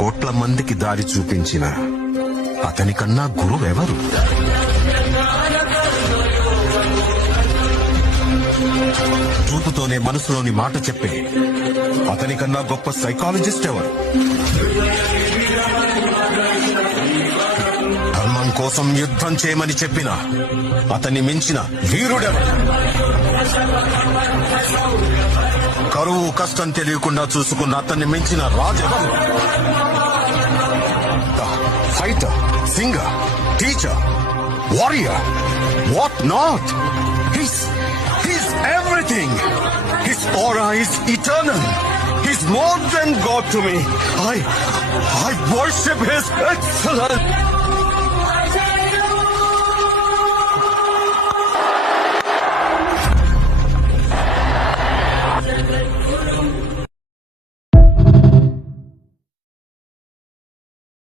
కోట్ల మందికి దారి చూపించిన అతనికన్నా గురువెవరు? చూపుతోనే మనసులోని మాట చెప్పే అతనికన్నా గొప్ప సైకాలజిస్ట్ ఎవరు? ధర్మం కోసం యుద్ధం చేయమని చెప్పిన అతన్ని మించిన వీరుడెవరు? కరువు కష్టం తెలియకుండా చూసుకున్న అతన్ని మించిన రాజెవరు? Fighter, singer, teacher, warrior, what not? He's everything. His aura is eternal. He's more than God to me. I worship His excellence.